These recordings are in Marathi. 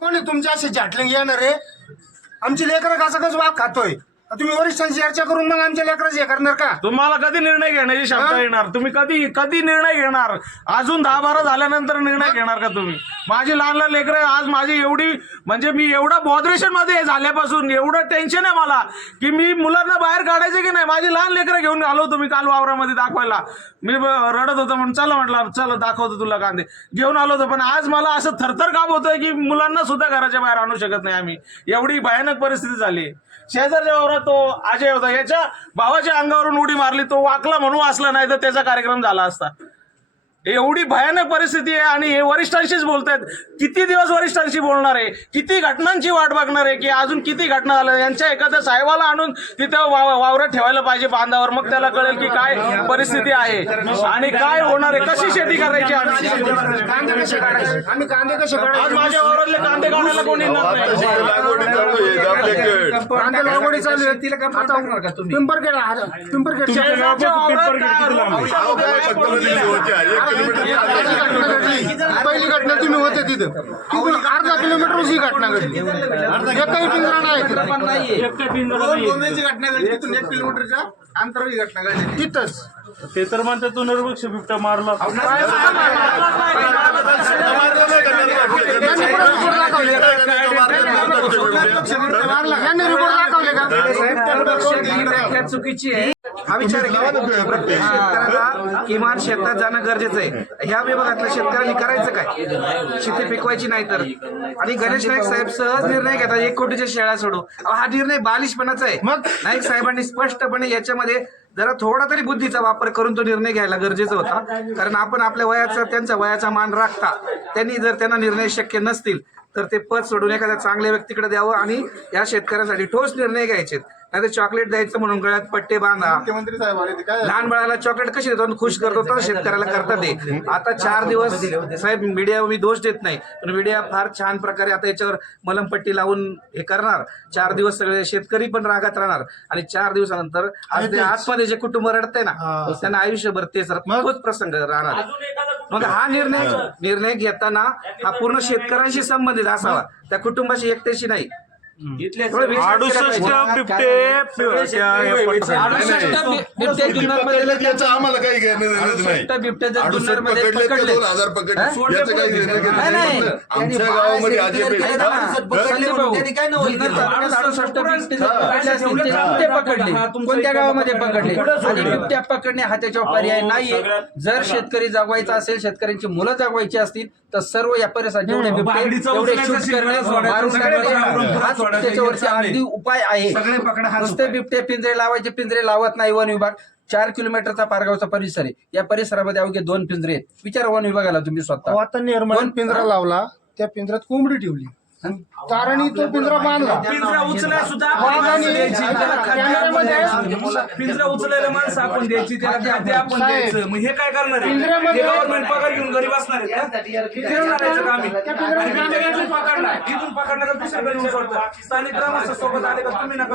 कोणी तुमच्या असे झाटले येणार रे आमची लेकरं कसं कसं वाघ खातोय? तुम्ही वरिष्ठांशी चर्चा करून मग आमच्या लेकराची हे करणार का? तुम्हाला कधी निर्णय घेण्याची क्षमता? येणार? तुम्ही कधी कधी निर्णय घेणार? अजून दहा बारा झाल्यानंतर निर्णय घेणार का तुम्ही? माझी लहान लहान लेकरं आज माझी एवढी म्हणजे मी एवढा बॉदरेशनमध्ये झाल्यापासून एवढं टेन्शन आहे मला की मी मुलांना बाहेर काढायचं की नाही? माझी लहान लेकरं घेऊन आलो होतो मी काल वावरामध्ये दाखवायला. मी रडत होतो म्हणून चला म्हटलं चला दाखवतो तुला कांदे. घेऊन आलो होतो पण आज मला असं थरथर काम होतंय की मुलांना सुद्धा घराच्या बाहेर आणू शकत नाही आम्ही. एवढी भयानक परिस्थिती झाली. शेजारच्या वावरात तो अजय होता. याच्या भावाच्या अंगावरून उडी मारली तो वाकला म्हणून असला नाही तर त्याचा कार्यक्रम झाला असता. एवढी भयानक परिस्थिती आहे आणि हे वरिष्ठांशीच बोलतायत. किती दिवस वरिष्ठांशी बोलणार आहे? किती घटनांची वाट बघणार आहे की अजून किती घटना झाल्या यांच्या एखाद्या साहेबाला आणून तिथं वाव- वावरात ठेवायला पाहिजे बांधावर. मग त्याला कळेल की काय परिस्थिती आहे आणि काय होणार आहे? कशी शेती करायची आम्ही? कांदे कसे काढायचे? आम्ही कांदे कसे आज माझ्या वावरातले कांदे काढायला कोणी येणार नाही? लागवडी चालू आहे. आपल्याकडे कांदे लागवडी चालू आहे. तिला कंप्लेंट टाकणार का तुम्ही? पिंपरखेड पिंपरखेड पहिली घटना तुम्ही होते तिथं तिथून अर्धा किलोमीटर ही घटना घडली एकही पिंजरा नाही घटना घडली तिथून एक किलोमीटरच्या अंतरावर ही घटना घडली तिथंच ते तर म्हणते तू निर्वक्ष बिबट्या मारला मारला यांनी रिपोर्ट दाखवले का चुकीची आहे हा विचार प्रत्येक शेतकऱ्याला किमान शेतात जाणं गरजेचं आहे. ह्या विभागातल्या शेतकऱ्यांनी करायचं काय? शेती पिकवायची नाही तर. आणि गणेश नाईक साहेब सहज निर्णय घेतात. एक कोटीच्या शेळ्या सोडू. अहो, हा निर्णय बालिशपणाचा आहे. मग? नाईक साहेबांनी स्पष्टपणे याच्यामध्ये जरा थोडा तरी बुद्धीचा वापर करून तो निर्णय घ्यायला गरजेचा होता. कारण आपण आपल्या वयाचा त्यांच्या वयाचा मान राखता. त्यांनी जर त्यांना निर्णय शक्य नसतील तर ते पद सोडून एखाद्या चांगल्या व्यक्तीकडे द्यावं आणि या शेतकऱ्यांसाठी ठोस निर्णय घ्यायचे नाही चॉकलेट द्यायचं म्हणून गळ्यात पट्टे बांधा. मुख्यमंत्री साहेब आले ते काय लहान बाळाला चॉकलेट कशी देतो? आणि खुश करतो तर शेतकऱ्याला करता दे आता चार दिवस साहेब मीडिया मी दोष देत नाही पण मीडिया फार छान प्रकारे आता याच्यावर मलमपट्टी लावून हे करणार. चार दिवस सगळे शेतकरी पण रागात राहणार. आणि चार दिवसानंतर आज ते आतमध्ये जे कुटुंब रडते ना त्यांना आयुष्यभर तेच तोच प्रसंग राहणार. मग हा निर्णय निर्णय घेताना हा पूर्ण शेतकऱ्यांशी संबंधित असावा. त्या कुटुंबाशी एकट्याशी नाही. अडुसष्ट. बिबटे जुन्नरमध्ये याचं आम्हाला काही घेणं नाही. जुन्नरमध्ये पकडले. दोन हजार पकडले? याचं काही घेणं आमच्या गावामध्ये अजय पकडले कोणत्या गावामध्ये पकडले? आणि बिबट्या पकडणे हा त्याच्यावर पर्याय नाहीये. जर शेतकरी जगवायचा असेल शेतकऱ्यांची मुलं जगवायची असतील तर सर्व या परिसरात जेवढे बिबटे तेवढे शूट करणे मारून त्याच्यावरती अगदी उपाय आहे. नुसते बिबटे पिंजरे लावायचे पिंजरे लावत नाही वन विभाग. चार किलोमीटरचा पारगावचा परिसर आहे. या परिसरामध्ये अवघे दोन पिंजरे आहेत. विचारा वन विभागाला तुम्ही स्वतः. आता निर्माण पिंजरा लावला त्या पिंजऱ्यात कोंबडी ठेवली. ताराणी तो पिंजरा बांधला. पिंजरा उचलाय सुद्धा पिंजरा उचलायला माणसं आपण द्यायची त्याला खाद्य आपण द्यायचं. मग हे काय करणार आहे? पिंजऱ्यामध्ये- गव्हर्नमेंट पगार घेऊन घरी बसणार आहेत का? फिरवणार आहे का? आणि पकडला पकडला तर दुसऱ्याकडे नेऊन सोडता स्थानिक ग्रामस्थ सोबत आले का तुम्ही नका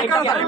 ಸಾಯ್ಕಾಲ